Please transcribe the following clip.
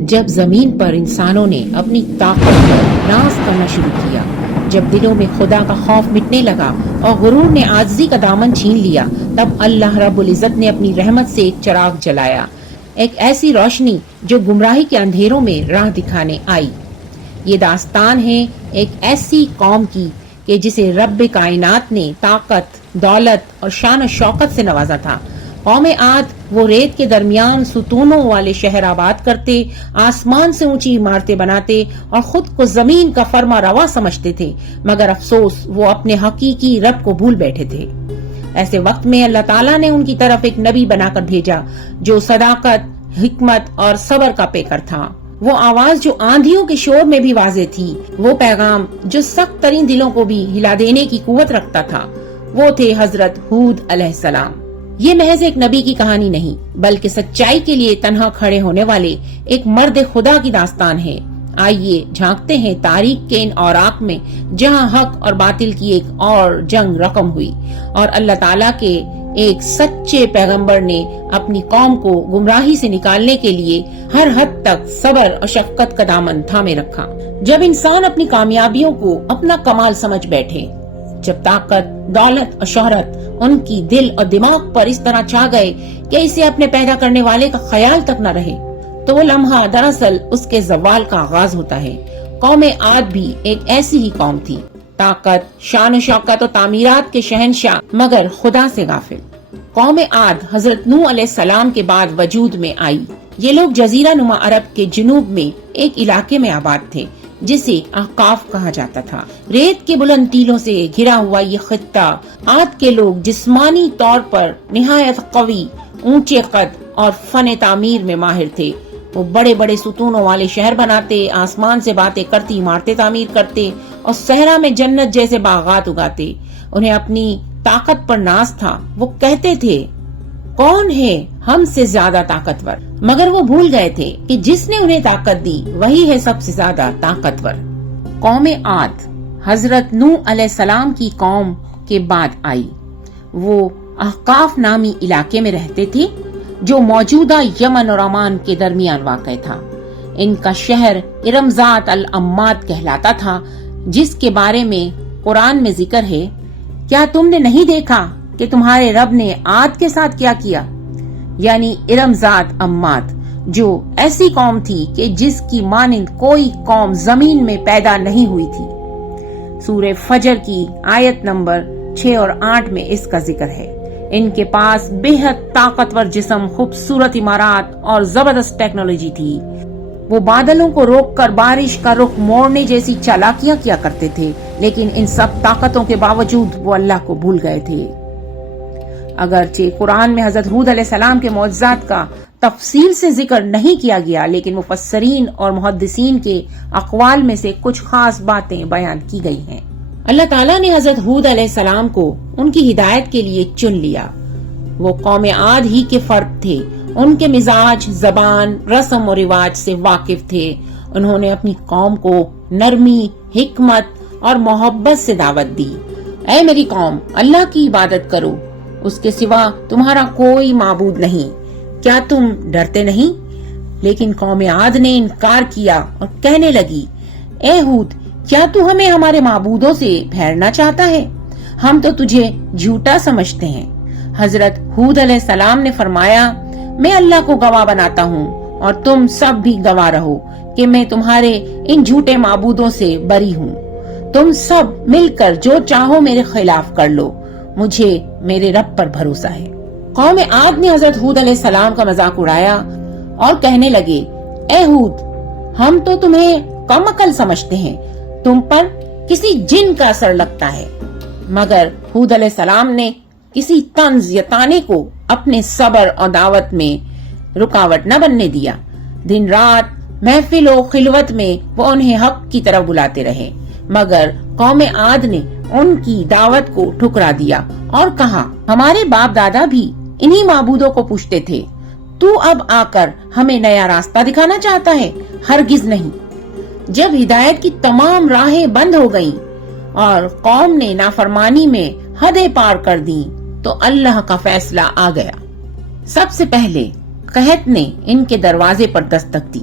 جب زمین پر انسانوں نے اپنی طاقت پر ناز کرنا شروع کیا، جب دلوں میں خدا کا خوف مٹنے لگا اور غرور نے عاجزی کا دامن چھین لیا، تب اللہ رب العزت نے اپنی رحمت سے ایک چراغ جلایا، ایک ایسی روشنی جو گمراہی کے اندھیروں میں راہ دکھانے آئی۔ یہ داستان ہے ایک ایسی قوم کی کہ جسے رب کائنات نے طاقت، دولت اور شان و شوکت سے نوازا تھا۔ قوم عاد وہ ریت کے درمیان ستونوں والے شہر آباد کرتے، آسمان سے اونچی عمارتیں بناتے اور خود کو زمین کا فرما روا سمجھتے تھے، مگر افسوس وہ اپنے حقیقی رب کو بھول بیٹھے تھے۔ ایسے وقت میں اللہ تعالیٰ نے ان کی طرف ایک نبی بنا کر بھیجا جو صداقت، حکمت اور صبر کا پیکر تھا۔ وہ آواز جو آندھیوں کے شور میں بھی واضح تھی، وہ پیغام جو سخت ترین دلوں کو بھی ہلا دینے کی قوت رکھتا تھا، وہ تھے حضرت ہود علیہ السلام۔ یہ محض ایک نبی کی کہانی نہیں، بلکہ سچائی کے لیے تنہا کھڑے ہونے والے ایک مرد خدا کی داستان ہے۔ آئیے جھانکتے ہیں تاریخ کے ان اوراق میں، جہاں حق اور باطل کی ایک اور جنگ رقم ہوئی اور اللہ تعالیٰ کے ایک سچے پیغمبر نے اپنی قوم کو گمراہی سے نکالنے کے لیے ہر حد تک صبر اور شفقت کا دامن تھامے رکھا۔ جب انسان اپنی کامیابیوں کو اپنا کمال سمجھ بیٹھے، جب طاقت، دولت اور شہرت ان کی دل اور دماغ پر اس طرح چھا گئے کہ اسے اپنے پیدا کرنے والے کا خیال تک نہ رہے، تو وہ لمحہ دراصل اس کے زوال کا آغاز ہوتا ہے۔ قوم عاد بھی ایک ایسی ہی قوم تھی، طاقت، شان و شوکت اور تعمیرات کے شہنشاہ، مگر خدا سے غافل۔ قوم عاد حضرت نوح علیہ السلام کے بعد وجود میں آئی۔ یہ لوگ جزیرہ نما عرب کے جنوب میں ایک علاقے میں آباد تھے جسے احقاف کہا جاتا تھا۔ ریت کے بلند ٹیلوں سے گھرا ہوا یہ خطہ، عاد کے لوگ جسمانی طور پر نہایت قوی، اونچے قد اور فن تعمیر میں ماہر تھے۔ وہ بڑے بڑے ستونوں والے شہر بناتے، آسمان سے باتیں کرتی عمارتیں تعمیر کرتے اور صحرا میں جنت جیسے باغات اگاتے۔ انہیں اپنی طاقت پر ناز تھا۔ وہ کہتے تھے، کون ہے ہم سے زیادہ طاقتور؟ مگر وہ بھول گئے تھے کہ جس نے انہیں طاقت دی وہی ہے سب سے زیادہ طاقتور۔ قوم عاد حضرت نوح علیہ السلام کی قوم کے بعد آئی۔ وہ احقاف نامی علاقے میں رہتے تھے جو موجودہ یمن اور عمان کے درمیان واقع تھا۔ ان کا شہر ارم ذات العماد کہلاتا تھا، جس کے بارے میں قرآن میں ذکر ہے، کیا تم نے نہیں دیکھا کہ تمہارے رب نے عاد کے ساتھ کیا کیا؟ یعنی ارم ذات عماد، جو ایسی قوم تھی کہ جس کی مانند کوئی قوم زمین میں پیدا نہیں ہوئی تھی۔ سورہ فجر کی آیت نمبر 6 اور 8 میں اس کا ذکر ہے۔ ان کے پاس بے حد طاقتور جسم، خوبصورت عمارات اور زبردست ٹیکنالوجی تھی۔ وہ بادلوں کو روک کر بارش کا رخ موڑنے جیسی چالاکیاں کیا کرتے تھے، لیکن ان سب طاقتوں کے باوجود وہ اللہ کو بھول گئے تھے۔ اگرچہ قرآن میں حضرت ہود علیہ السلام کے معجزات کا تفصیل سے ذکر نہیں کیا گیا، لیکن مفسرین اور محدثین کے اقوال میں سے کچھ خاص باتیں بیان کی گئی ہیں۔ اللہ تعالیٰ نے حضرت ہود علیہ السلام کو ان کی ہدایت کے لیے چن لیا۔ وہ قوم عاد ہی کے فرد تھے۔ ان کے مزاج، زبان، رسم و رواج سے واقف تھے۔ انہوں نے اپنی قوم کو نرمی، حکمت اور محبت سے دعوت دی۔ اے میری قوم، اللہ کی عبادت کرو، اس کے سوا تمہارا کوئی معبود نہیں۔ کیا تم ڈرتے نہیں؟ لیکن قوم عاد نے انکار کیا اور کہنے لگی، اے ہود، کیا تو ہمیں ہمارے معبودوں سے پھیرنا چاہتا ہے؟ ہم تو تجھے جھوٹا سمجھتے ہیں۔ حضرت ہود علیہ السلام نے فرمایا، میں اللہ کو گواہ بناتا ہوں اور تم سب بھی گواہ رہو کہ میں تمہارے ان جھوٹے معبودوں سے بری ہوں۔ تم سب مل کر جو چاہو میرے خلاف کر لو، مجھے میرے رب پر بھروسہ ہے۔ قوم عاد نے حضرت ہود علیہ السلام کا مذاق اڑایا اور کہنے لگے، اے ہود، ہم تو تمہیں کم عقل سمجھتے ہیں، تم پر کسی جن کا اثر لگتا ہے۔ مگر ہود علیہ السلام نے کسی طنز یا طعنے کو اپنے صبر اور دعوت میں رکاوٹ نہ بننے دیا۔ دن رات محفل و خلوت میں وہ انہیں حق کی طرف بلاتے رہے، مگر قوم عاد نے ان کی دعوت کو ٹھکرا دیا اور کہا، ہمارے باپ دادا بھی انہی معبودوں کو پوچھتے تھے، تو اب آ کر ہمیں نیا راستہ دکھانا چاہتا ہے؟ ہرگز نہیں۔ جب ہدایت کی تمام راہیں بند ہو گئیں اور قوم نے نافرمانی میں حدیں پار کر دیں تو اللہ کا فیصلہ آ گیا۔ سب سے پہلے قحط نے ان کے دروازے پر دستک دی۔